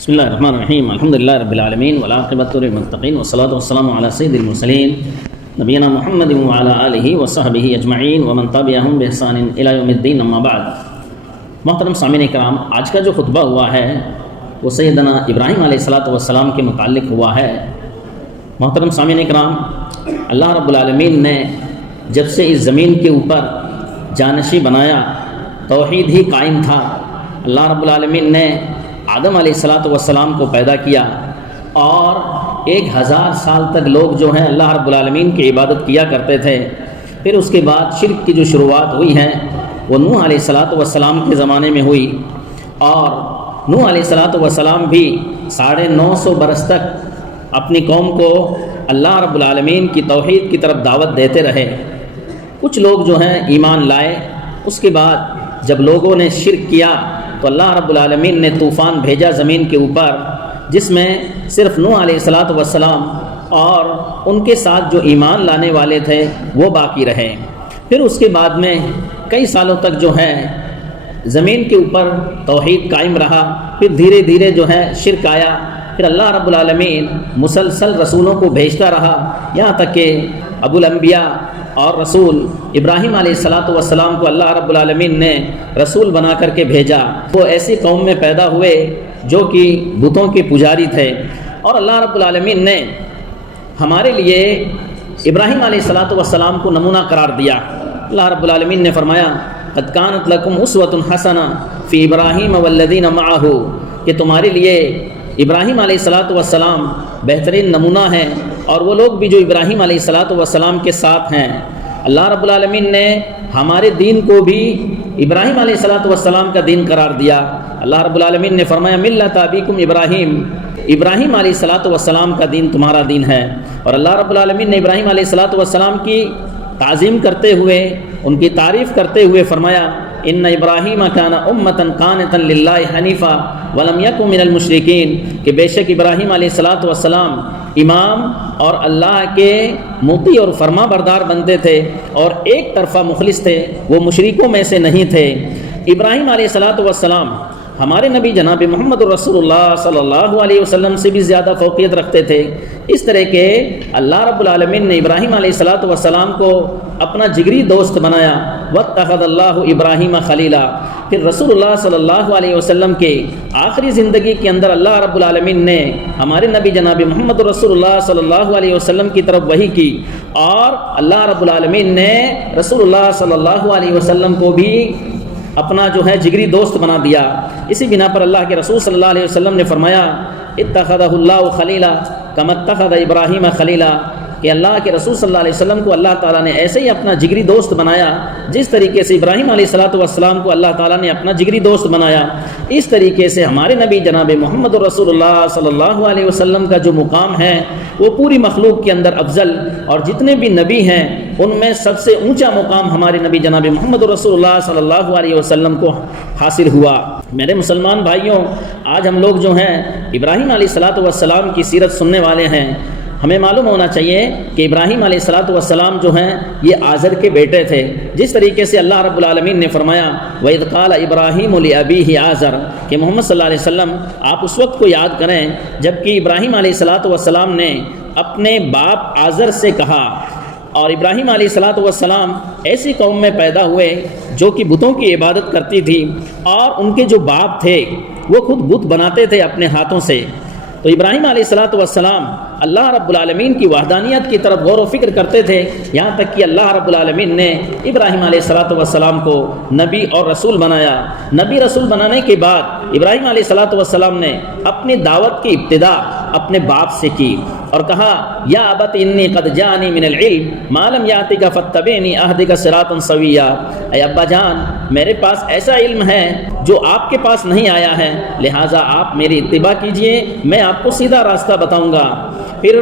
بسم اللہ الرحمن الرحیم الحمد للہ رب العالمین والعاقبۃ للمتقین والصلاۃ والسلام علی سید المرسلین نبینا محمد وعلی آلہ وصحبہ اجمعین ومن تبعہم بإحسان الی یوم الدین اما بعد۔ محترم سامعین کرام، آج کا جو خطبہ ہوا ہے وہ سیدنا ابراہیم علیہ السلام کے متعلق ہوا ہے۔ محترم سامعین کرام، اللہ رب العالمین نے جب سے اس زمین کے اوپر جانشی بنایا، توحید ہی قائم تھا۔ اللہ رب العالمین نے آدم علیہ السلام کو پیدا کیا اور 1000 سال تک لوگ جو ہیں اللہ رب العالمین کی عبادت کیا کرتے تھے۔ پھر اس کے بعد شرک کی جو شروعات ہوئی ہیں وہ نوح علیہ السلام کے زمانے میں ہوئی، اور نوح علیہ السلام بھی 950 برس تک اپنی قوم کو اللہ رب العالمین کی توحید کی طرف دعوت دیتے رہے۔ کچھ لوگ جو ہیں ایمان لائے، اس کے بعد جب لوگوں نے شرک کیا تو اللہ رب العالمین نے طوفان بھیجا زمین کے اوپر، جس میں صرف نوح علیہ السلام اور ان کے ساتھ جو ایمان لانے والے تھے وہ باقی رہے۔ پھر اس کے بعد میں کئی سالوں تک جو ہے زمین کے اوپر توحید قائم رہا۔ پھر دھیرے دھیرے جو ہے شرک آیا۔ پھر اللہ رب العالمین مسلسل رسولوں کو بھیجتا رہا، یہاں تک کہ ابو الانبیاء اور رسول ابراہیم علیہ السلام کو اللہ رب العالمین نے رسول بنا کر کے بھیجا۔ وہ ایسی قوم میں پیدا ہوئے جو کہ بتوں کے پجاری تھے، اور اللہ رب العالمین نے ہمارے لیے ابراہیم علیہ السلام کو نمونہ قرار دیا۔ اللہ رب العالمین نے فرمایا قد کانت لکم اسوۃ حسنہ فی ابراہیم والذین معہ، کہ تمہارے لیے ابراہیم علیہ السلام بہترین نمونہ ہیں، اور وہ لوگ بھی جو ابراہیم علیہ السلام کے ساتھ ہیں۔ اللہ رب العالمین نے ہمارے دین کو بھی ابراہیم علیہ السلام کا دین قرار دیا۔ اللہ رب العالمین نے فرمایا ملت ابیکم ابراہیم، ابراہیم علیہ السلام کا دین تمہارا دین ہے۔ اور اللہ رب العالمین نے ابراہیم علیہ السلام کی تعظیم کرتے ہوئے، ان کی تعریف کرتے ہوئے فرمایا ان ابراہیم کان امۃ قانتا للہ حنیفا ولم یکن من المشرکین، کہ بے شک ابراہیم علیہ السلام امام اور اللہ کے مطیع اور فرما بردار بنتے تھے، اور ایک طرفہ مخلص تھے، وہ مشرکوں میں سے نہیں تھے۔ ابراہیم علیہ السلام ہمارے نبی جناب محمد رسول اللہ صلی اللہ علیہ وسلم سے بھی زیادہ فوقیت رکھتے تھے۔ اس طرح کے اللہ رب العالمین نے ابراہیم علیہ السلام کو اپنا جگری دوست بنایا۔ واتخذ اللہ ابراہیم خلیلا، پھر رسول اللہ صلی اللہ علیہ وسلم کے آخری زندگی کے اندر اللہ رب العالمین نے ہمارے نبی جناب محمد رسول اللہ صلی اللہ علیہ وسلم کی طرف وحی کی، اور اللہ رب العالمین نے رسول اللہ صلی اللہ علیہ وسلم کو بھی اپنا جو ہے جگری دوست بنا دیا۔ اسی بنا پر اللہ کے رسول صلی اللہ علیہ وسلم نے فرمایا اتخذہ اللہ خلیلا کما اتخذ ابراہیم خلیلا، کہ اللہ کے رسول صلی اللہ علیہ وسلم کو اللہ تعالیٰ نے ایسے ہی اپنا جگری دوست بنایا جس طریقے سے ابراہیم علیہ السلام کو اللہ تعالیٰ نے اپنا جگری دوست بنایا۔ اس طریقے سے ہمارے نبی جناب محمد رسول اللہ صلی اللہ علیہ وسلم کا جو مقام ہے وہ پوری مخلوق کے اندر افضل، اور جتنے بھی نبی ہیں ان میں سب سے اونچا مقام ہمارے نبی جناب محمد رسول اللہ صلی اللہ علیہ وسلم کو حاصل ہوا۔ میرے مسلمان بھائیوں، آج ہم لوگ جو ہیں ابراہیم علیہ السلام کی سیرت سننے والے ہیں۔ ہمیں معلوم ہونا چاہیے کہ ابراہیم علیہ السلام جو ہیں یہ آزر کے بیٹے تھے، جس طریقے سے اللہ رب العالمین نے فرمایا وَإِذْ قَالَ إِبْرَاهِيمُ لِأَبِيهِ آزر، کہ محمد صلی اللہ علیہ وسلم آپ اس وقت کو یاد کریں جب کہ ابراہیم علیہ السلام نے اپنے باپ آزر سے کہا۔ اور ابراہیم علیہ السلام ایسی قوم میں پیدا ہوئے جو کہ بتوں کی عبادت کرتی تھی، اور ان کے جو باپ تھے وہ خود بت بناتے تھے اپنے ہاتھوں سے۔ تو ابراہیم علیہ السلام اللہ رب العالمین کی وحدانیت کی طرف غور و فکر کرتے تھے، یہاں تک کہ اللہ رب العالمین نے ابراہیم علیہ السلام کو نبی اور رسول بنایا۔ نبی رسول بنانے کے بعد ابراہیم علیہ السلام نے اپنی دعوت کی ابتدا اپنے باپ سے کی، اور کہا یا ابت انی قد جانی من العلم ما لم یاتک فاتبعنی اہدک صراطا سویا، اے ابا جان میرے پاس ایسا علم ہے جو آپ کے پاس نہیں آیا ہے، لہٰذا آپ میری اتباع کیجئے، میں آپ کو سیدھا راستہ بتاؤں گا۔ پھر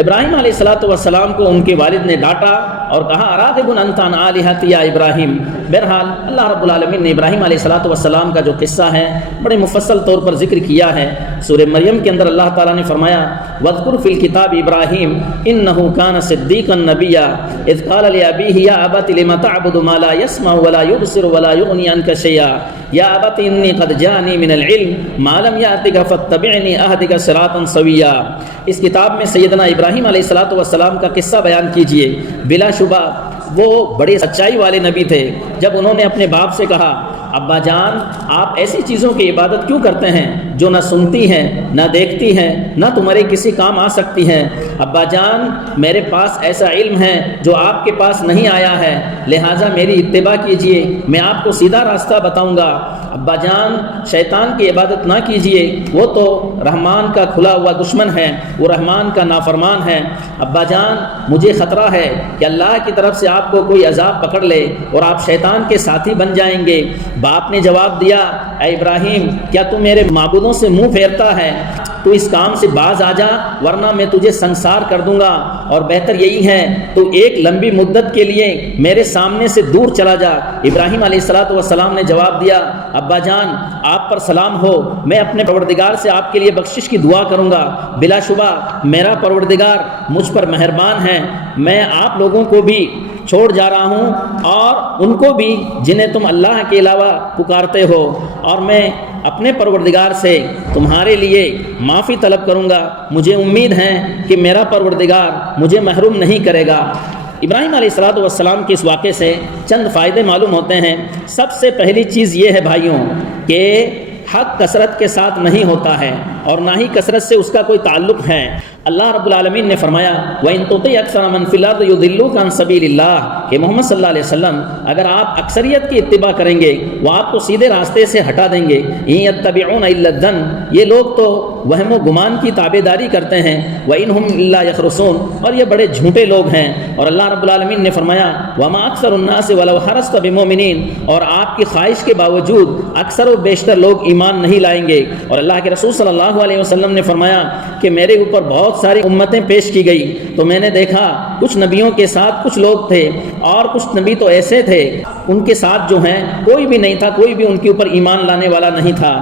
ابراہیم علیہ السلام کو ان کے والد نے ڈانٹا اور کہا اراغب انت عن آلہتی یا ابراہیم۔ بہرحال اللہ رب العالمین نے ابراہیم علیہ السلام کا جو قصہ ہے بڑے مفصل طور پر ذکر کیا ہے، سورہ مریم کے اندر اللہ تعالیٰ نے فرمایا وَاذْكُرْ فِي الْكِتَابِ إِبْرَاهِيمَ إِنَّهُ كَانَ صِدِّيقًا نَبِيًّا إِذْ قَالَ لِأَبِيهِ يَا أَبَتِ لِمَ تَعْبُدُ مَا لَا يَسْمَعُ وَلَا يُبْصِرُ وَلَا يُغْنِي عَنكَ شَيْئًا يَا أَبَتِ إِنِّي قَدْ جَاءَنِي مِنَ الْعِلْمِ مَا لَمْ يَأْتِكَ فَاتَّبِعْنِي أَهْدِكَ صِرَاطًا سَوِيًّا۔ اس کتاب میں سیدنا ابراہیم علیہ السلام کا قصہ بیان کیجئے۔ بلا شبہ وہ بڑے سچائی والے نبی تھے۔ جب انہوں نے اپنے باپ سے کہا ابا جان آپ ایسی چیزوں کی عبادت کیوں کرتے ہیں جو نہ سنتی ہیں نہ دیکھتی ہیں نہ تمہارے کسی کام آ سکتی ہیں؟ ابا جان میرے پاس ایسا علم ہے جو آپ کے پاس نہیں آیا ہے، لہٰذا میری اتباع کیجئے، میں آپ کو سیدھا راستہ بتاؤں گا۔ ابا جان شیطان کی عبادت نہ کیجئے، وہ تو رحمان کا کھلا ہوا دشمن ہے، وہ رحمان کا نافرمان ہے۔ ابا جان مجھے خطرہ ہے کہ اللہ کی طرف سے آپ کو کوئی عذاب پکڑ لے اور آپ شیطان کے ساتھی بن جائیں گے۔ باپ نے جواب دیا اے ابراہیم کیا تو میرے معبودوں سے منہ پھیرتا ہے؟ تو اس کام سے باز آ جا ورنہ میں تجھے سنسار کر دوں گا، اور بہتر یہی ہے تو ایک لمبی مدت کے لیے میرے سامنے سے دور چلا جا۔ ابراہیم علیہ السلام نے جواب دیا ابا جان آپ پر سلام ہو، میں اپنے پروردگار سے آپ کے لیے بخشش کی دعا کروں گا۔ بلا شبہ میرا پروردگار مجھ پر مہربان ہے، میں آپ لوگوں کو بھی چھوڑ جا رہا ہوں اور ان کو بھی جنہیں تم اللہ کے علاوہ پکارتے ہو، اور میں اپنے پروردگار سے تمہارے لیے معافی طلب کروں گا۔ مجھے امید ہے کہ میرا پروردگار مجھے محروم نہیں کرے گا۔ ابراہیم علیہ السلام کے اس واقعے سے چند فائدے معلوم ہوتے ہیں۔ سب سے پہلی چیز یہ ہے بھائیوں کہ حق کثرت کے ساتھ نہیں ہوتا ہے اور نہ ہی کثرت سے اس کا کوئی تعلق ہے۔ اللہ رب العالمین نے فرمایا وَإِن تُطِعْ أَكْثَرَ مَن فِي الْأَرْضِ يُضِلُّوكَ عَن سَبِيلِ اللَّهِ کہ محمد صلی اللہ علیہ وسلم اگر آپ اکثریت کی اتباع کریں گے وہ آپ کو سیدھے راستے سے ہٹا دیں گے۔ إِن يَتَّبِعُونَ إِلَّا الظَّنَّ یہ لوگ تو وہم و گمان کی تابعداری کرتے ہیں۔ وَإِنْهُمْ إِلَّا يَخْرُصُونَ اور یہ بڑے جھوٹے لوگ ہیں۔ اور اللہ رب العالمین نے فرمایا وَمَا أَكْثَرُ النَّاسِ وَلَوْ حَرَصْتَ بِمُؤْمِنِينَ اور آپ کی خواہش کے باوجود اکثر و بیشتر لوگ ایمان نہیں لائیں گے۔ اور اللہ کے رسول صلی اللہ علیہ وسلم نے فرمایا کہ میرے اوپر بہت ساری امتیں پیش کی گئی تو میں نے دیکھا کچھ نبیوں کے ساتھ کچھ لوگ تھے اور کچھ نبی تو ایسے تھے ان کے ساتھ جو ہیں کوئی بھی نہیں تھا، کوئی بھی ان کے اوپر ایمان لانے والا نہیں تھا۔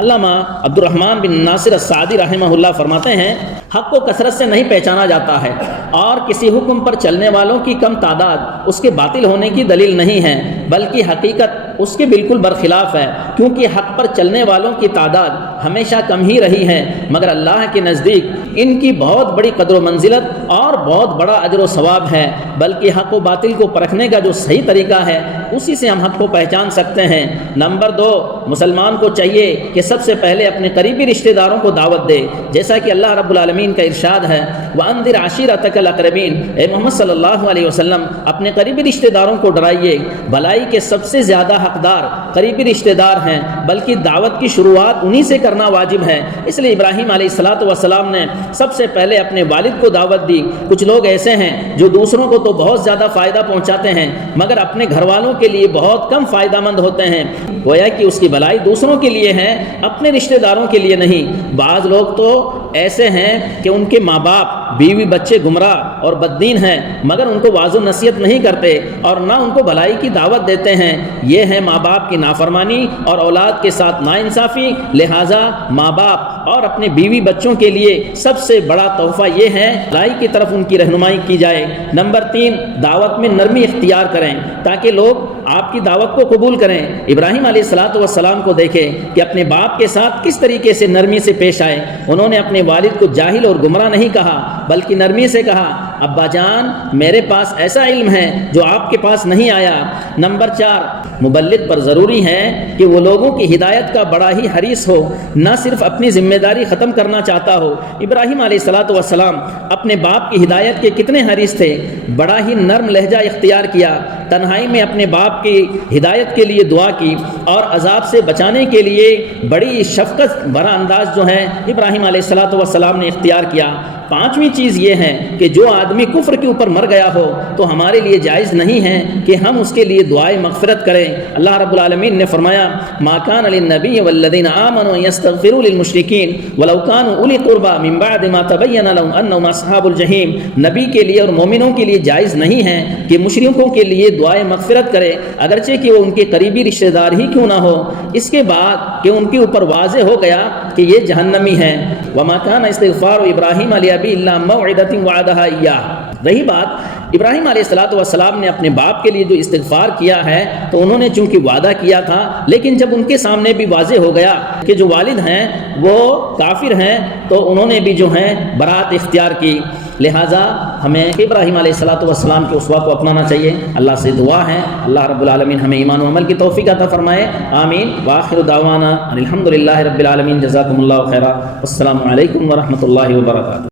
علامہ عبد الرحمن بن ناصر السعدی رحمہ اللہ فرماتے ہیں حق کو کثرت سے نہیں پہچانا جاتا ہے اور کسی حکم پر چلنے والوں کی کم تعداد اس کے باطل ہونے کی دلیل نہیں ہے، بلکہ حقیقت اس کے بالکل برخلاف ہے، کیونکہ حق پر چلنے والوں کی تعداد ہمیشہ کم ہی رہی ہے، مگر اللہ کے نزدیک ان کی بہت بڑی قدر و منزلت اور بہت بڑا اجر و ثواب ہے۔ بلکہ حق و باطل کو پرکھنے کا جو صحیح طریقہ ہے اسی سے ہم حق کو پہچان سکتے ہیں۔ نمبر 2 مسلمان کو چاہیے کہ سب سے پہلے اپنے قریبی رشتہ داروں کو دعوت دے، جیسا کہ اللہ رب العالمین کا ارشاد ہے وَأَنذِرْ عَشِيرَتَكَ الْأَقْرَبِينَ اے محمد صلی اللہ علیہ وسلم اپنے قریبی رشتہ داروں کو ڈرائیے۔ بھلائی کے سب سے زیادہ حقدار قریبی رشتہ دار ہیں، بلکہ دعوت کی شروعات انہی سے کرنا واجب ہے۔ اس لیے ابراہیم علیہ السلام نے سب سے پہلے اپنے والد کو دعوت دی۔ کچھ لوگ ایسے ہیں جو دوسروں کو تو بہت زیادہ فائدہ پہنچاتے ہیں مگر اپنے گھر والوں کے لیے بہت کم فائدہ مند ہوتے ہیں، گویا کہ اس کی بھلائی دوسروں کے لیے ہے اپنے رشتہ داروں کے لیے نہیں۔ بعض لوگ تو ایسے ہیں کہ ان کے ماں باپ بیوی بچے گمراہ اور بددین ہیں مگر ان کو واعظ و نصیحت نہیں کرتے اور نہ ان کو بھلائی کی دعوت دیتے ہیں۔ یہ ہے ماں باپ کی نافرمانی اور اولاد کے ساتھ ناانصافی۔ لہٰذا ماں باپ اور اپنے بیوی بچوں کے لیے سب سے بڑا تحفہ یہ ہے بھلائی کی طرف ان کی رہنمائی کی جائے۔ نمبر 3 دعوت میں نرمی اختیار کریں تاکہ لوگ آپ کی دعوت کو قبول کریں۔ ابراہیم علیہ السلام کو دیکھیں کہ اپنے باپ کے ساتھ کس طریقے سے نرمی سے پیش آئے۔ انہوں نے اپنے والد کو جاہل اور گمراہ نہیں کہا بلکہ نرمی سے کہا ابا جان میرے پاس ایسا علم ہے جو آپ کے پاس نہیں آیا۔ نمبر 4 مبلغ پر ضروری ہے کہ وہ لوگوں کی ہدایت کا بڑا ہی حریص ہو، نہ صرف اپنی ذمہ داری ختم کرنا چاہتا ہو۔ ابراہیم علیہ السلام اپنے باپ کی ہدایت کے کتنے حریص تھے، بڑا ہی نرم لہجہ اختیار کیا، تنہائی میں اپنے باپ کی ہدایت کے لیے دعا کی اور عذاب سے بچانے کے لیے بڑی شفقت بھرا انداز جو ہے ابراہیم علیہ السلام نے اختیار کیا۔ پانچویں چیز یہ ہے کہ جو آدمی کفر کے اوپر مر گیا ہو تو ہمارے لیے جائز نہیں ہے کہ ہم اس کے لیے دعائے مغفرت کریں۔ اللہ رب العالمین نے فرمایا ما کان للنبی والذین آمنوا یستغفروا للمشرکین ولو کانوا اولی قربى من بعد ما تبین لهم انهم اصحاب الجحیم، نبی کے لیے اور مومنوں کے لیے جائز نہیں ہے کہ مشرکوں کے لیے دعائے مغفرت کرے اگرچہ کہ وہ ان کے قریبی رشتہ دار ہی کیوں نہ ہو، اس کے بعد کہ ان کے اوپر واضح ہو گیا کہ یہ جہنمی ہے۔ وما كان استغفار ابراہیم لأبیہ الا موعدۃ وعدها ایاہ۔ رہی بات ابراہیم علیہ السلام نے اپنے باپ کے لیے جو استغفار کیا ہے تو انہوں نے چونکہ وعدہ کیا تھا، لیکن جب ان کے سامنے بھی واضح ہو گیا کہ جو والد ہیں وہ کافر ہیں تو انہوں نے بھی جو ہے برات اختیار کی۔ لہٰذا ہمیں ابراہیم علیہ السلام کے اسوہ کو اپنانا چاہیے۔ اللہ سے دعا ہے اللہ رب العالمین ہمیں ایمان و عمل کی توفیق عطا فرمائے، آمین۔ وآخر دعوانا الحمد للہ رب العالمین، جزاکم اللہ خیرا، السلام علیکم ورحمۃ اللہ وبرکاتہ۔